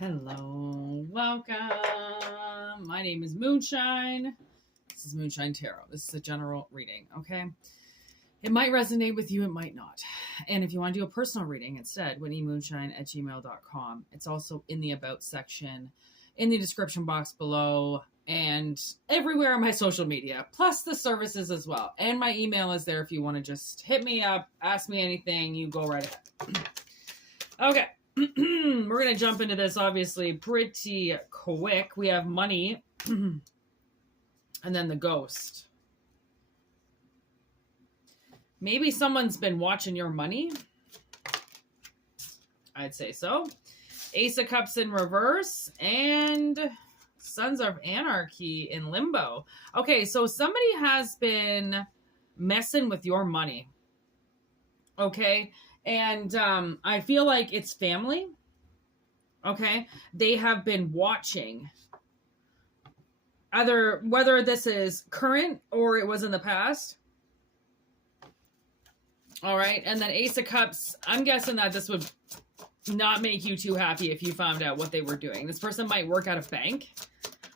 Hello, welcome. My name is Moonshine. This is Moonshine Tarot. This is a general reading, okay? It might resonate with you, it might not. And if you want to do a personal reading instead, whitneymoonshine@gmail.com. It's also in the About section, in the description box below, and everywhere on my social media, plus the services as well. And my email is there if you want to just hit me up, ask me anything, you go right ahead. Okay. We're going to jump into this, obviously, pretty quick. We have money, and then the ghost. Maybe someone's been watching your money. I'd say so. Ace of Cups in reverse, and Sons of Anarchy in limbo. Okay, so somebody has been messing with your money. Okay? And I feel like it's family, okay? They have been watching, whether this is current or it was in the past. All right, and then Ace of Cups, I'm guessing that this would not make you too happy if you found out what they were doing. This person might work at a bank,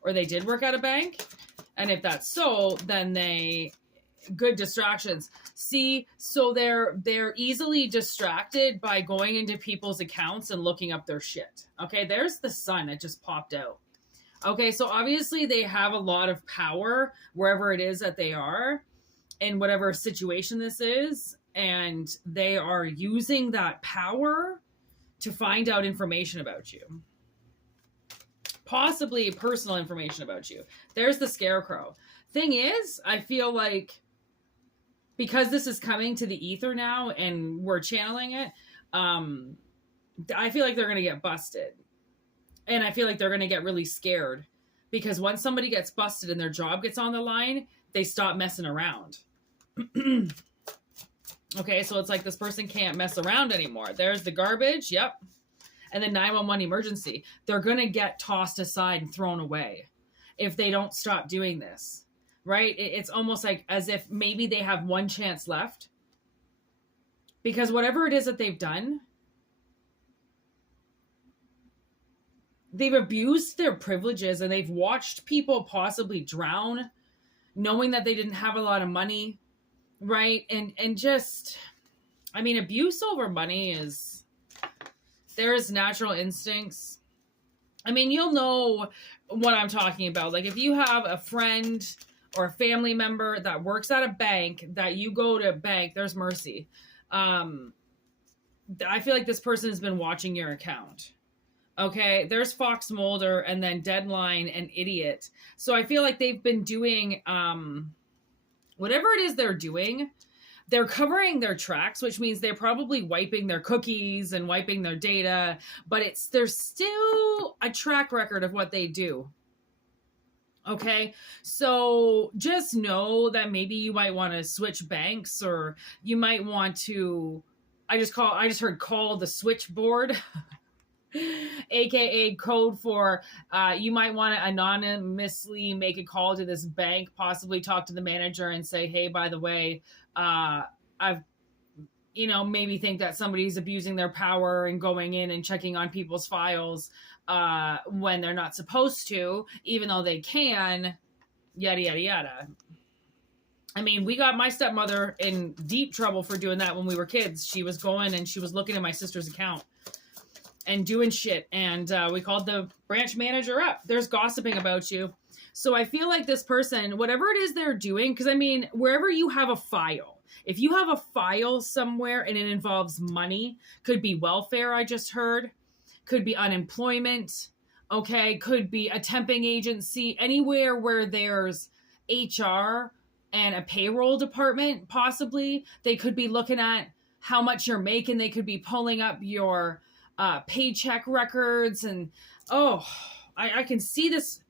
or they did work at a bank, and if that's so, then good distractions. See, so they're easily distracted by going into people's accounts and looking up their shit. Okay, there's the sun. It just popped out. Okay, so obviously they have a lot of power wherever it is that they are in whatever situation this is, and they are using that power to find out information about you. Possibly personal information about you. There's the Scarecrow. Thing is, I feel like because this is coming to the ether now and we're channeling it, I feel like they're going to get busted. And I feel like they're going to get really scared because once somebody gets busted and their job gets on the line, they stop messing around. Okay, so it's like this person can't mess around anymore. There's the garbage, yep. And then 911 emergency. They're going to get tossed aside and thrown away if they don't stop doing this. Right? It's almost like as if maybe they have one chance left. Because whatever it is that they've done, they've abused their privileges and they've watched people possibly drown, knowing that they didn't have a lot of money, right? And just, I mean, abuse over money is, there's natural instincts. I mean, you'll know what I'm talking about. Like if you have a friend or a family member that works at a bank, that you go to bank, there's mercy. I feel like this person has been watching your account. Okay, there's Fox Mulder and then Deadline and Idiot. So I feel like they've been doing, whatever it is they're doing, they're covering their tracks, which means they're probably wiping their cookies and wiping their data, but there's still a track record of what they do. Okay, so just know that maybe you might want to switch banks, or you might want to, I just heard call the switchboard, aka code for, you might want to anonymously make a call to this bank, possibly talk to the manager and say, hey, by the way, I've, maybe think that somebody's abusing their power and going in and checking on people's files when they're not supposed to, even though they can, yada, yada, yada. I mean, we got my stepmother in deep trouble for doing that when we were kids. She was going and she was looking at my sister's account and doing shit. And we called the branch manager up. There's gossiping about you. So I feel like this person, whatever it is they're doing, because I mean, wherever you have a file, if you have a file somewhere and it involves money, could be welfare, I just heard, could be unemployment, okay, could be a temping agency, anywhere where there's HR and a payroll department, possibly. They could be looking at how much you're making. They could be pulling up your paycheck records. And, I can see this.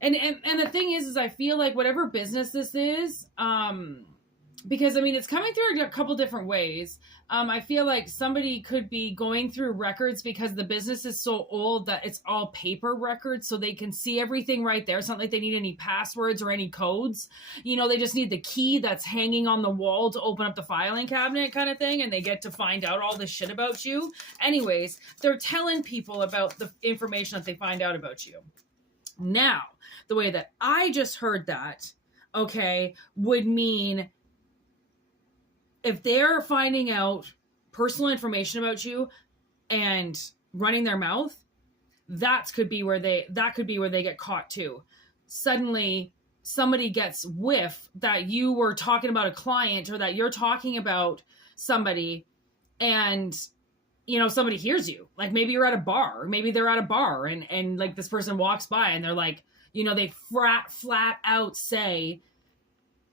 And the thing is I feel like whatever business this is, because I mean, it's coming through a couple different ways. I feel like somebody could be going through records because the business is so old that it's all paper records, so they can see everything right there. It's not like they need any passwords or any codes. You know, they just need the key that's hanging on the wall to open up the filing cabinet kind of thing, and they get to find out all this shit about you. Anyways, they're telling people about the information that they find out about you. Now, the way that I just heard that, okay, would mean if they're finding out personal information about you and running their mouth, that could be where they get caught too. Suddenly somebody gets whiff that you were talking about a client, or that you're talking about somebody, and you know, somebody hears you. Like maybe you're at a bar, or maybe they're at a bar, and like this person walks by and they're like, you know, they flat out say,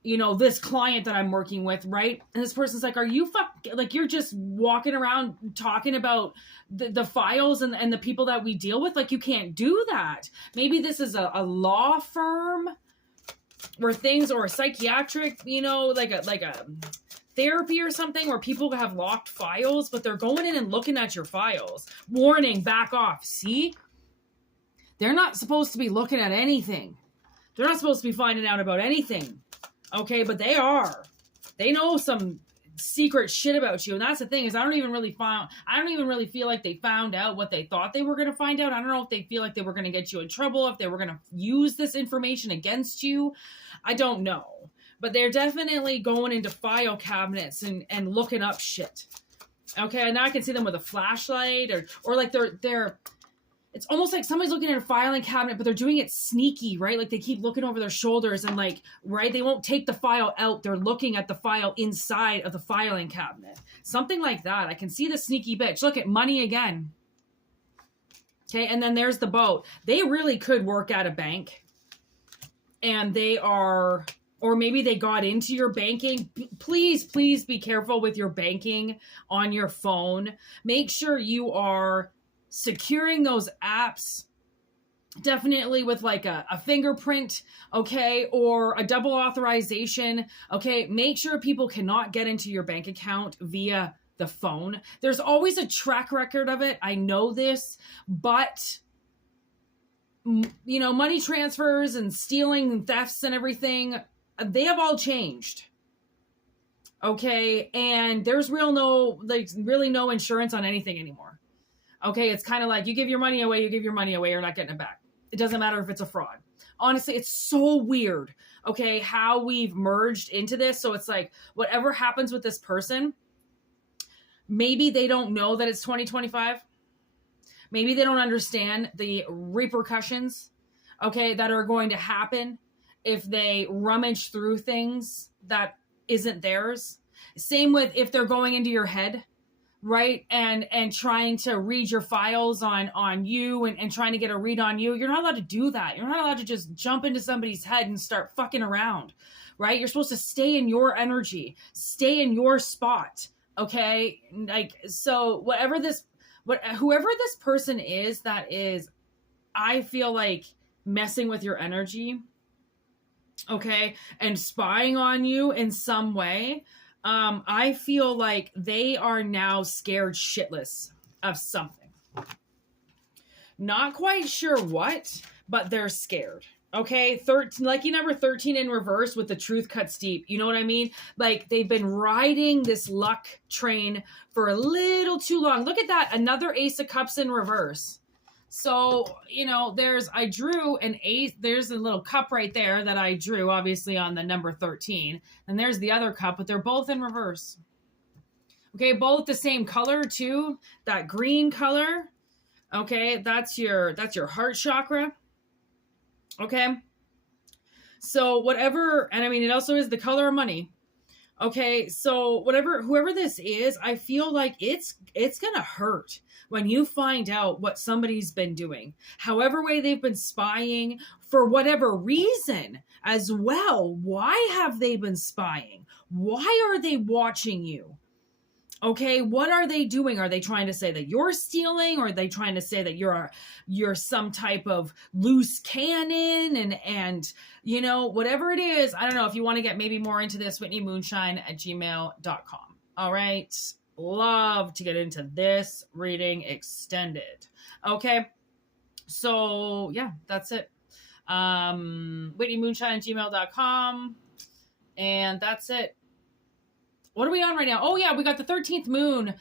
you know, this client that I'm working with, right? And this person's like, are you like, you're just walking around talking about the files and the people that we deal with? Like, you can't do that. Maybe this is a law firm where things, or a psychiatric, you know, like a therapy or something where people have locked files, but they're going in and looking at your files. Warning, back off. See? They're not supposed to be looking at anything. They're not supposed to be finding out about anything. Okay, but they are. They know some secret shit about you, and that's the thing, is I don't even really feel like they found out what they thought they were going to find out. I don't know if they feel like they were going to get you in trouble, if they were going to use this information against you. I don't know, but they're definitely going into file cabinets and looking up shit. Okay, and now I can see them with a flashlight, or like they're. It's almost like somebody's looking at a filing cabinet, but they're doing it sneaky, right? Like they keep looking over their shoulders and like, right? They won't take the file out. They're looking at the file inside of the filing cabinet. Something like that. I can see the sneaky bitch. Look at money again. Okay. And then there's the boat. They really could work at a bank, and they are, or maybe they got into your banking. Please be careful with your banking on your phone. Make sure you are securing those apps, definitely with like a fingerprint, okay, or a double authorization, okay. Make sure people cannot get into your bank account via the phone. There's always a track record of it. I know this, but you know, money transfers and stealing and thefts and everything, they have all changed. Okay, and there's really no insurance on anything anymore. Okay, it's kind of like you give your money away, you're not getting it back. It doesn't matter if it's a fraud. Honestly, it's so weird, okay, how we've merged into this. So it's like, whatever happens with this person, maybe they don't know that it's 2025. Maybe they don't understand the repercussions, okay, that are going to happen if they rummage through things that isn't theirs. Same with if they're going into your head, right? And trying to read your files on you and trying to get a read on you. You're not allowed to do that. You're not allowed to just jump into somebody's head and start fucking around, right? You're supposed to stay in your energy, stay in your spot. Okay. Like, so whoever this person is, that is, I feel like messing with your energy, okay, and spying on you in some way, I feel like they are now scared shitless of something. Not quite sure what, but they're scared. Okay, lucky number 13 in reverse with the truth cuts deep. You know what I mean? Like, they've been riding this luck train for a little too long. Look at that, another Ace of Cups in reverse. So, you know, I drew an ace. There's a little cup right there that I drew, obviously, on the number 13. And there's the other cup, but they're both in reverse. Okay, both the same color, too. That green color. Okay, that's your heart chakra. Okay. So whatever, and I mean, it also is the color of money. Okay, so whoever this is, I feel like it's gonna hurt when you find out what somebody's been doing, however way they've been spying, for whatever reason as well. Why have they been spying? Why are they watching you? Okay, what are they doing? Are they trying to say that you're stealing, or are they trying to say that you're some type of loose cannon and you know, whatever it is? I don't know. If you want to get maybe more into this, whitneymoonshine@gmail.com. All right. Love to get into this reading extended. Okay. So yeah, that's it. whitneymoonshine@gmail.com. And that's it. What are we on right now? Oh yeah, we got the 13th moon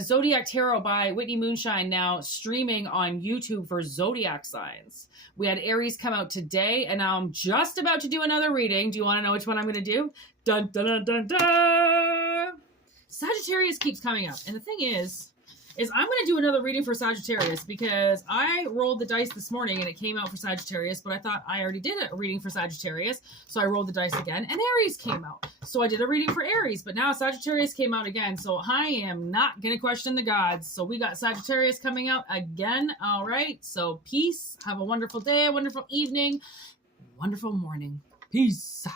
Zodiac Tarot by Whitney Moonshine now streaming on YouTube for zodiac signs. We had Aries come out today, and now I'm just about to do another reading. Do you want to know which one I'm going to do? Dun dun dun dun dun. Sagittarius keeps coming up, and the thing is I'm going to do another reading for Sagittarius because I rolled the dice this morning and it came out for Sagittarius, but I thought I already did a reading for Sagittarius, so I rolled the dice again, and Aries came out. So I did a reading for Aries, but now Sagittarius came out again, so I am not going to question the gods. So we got Sagittarius coming out again. All right, so peace. Have a wonderful day, a wonderful evening, wonderful morning. Peace.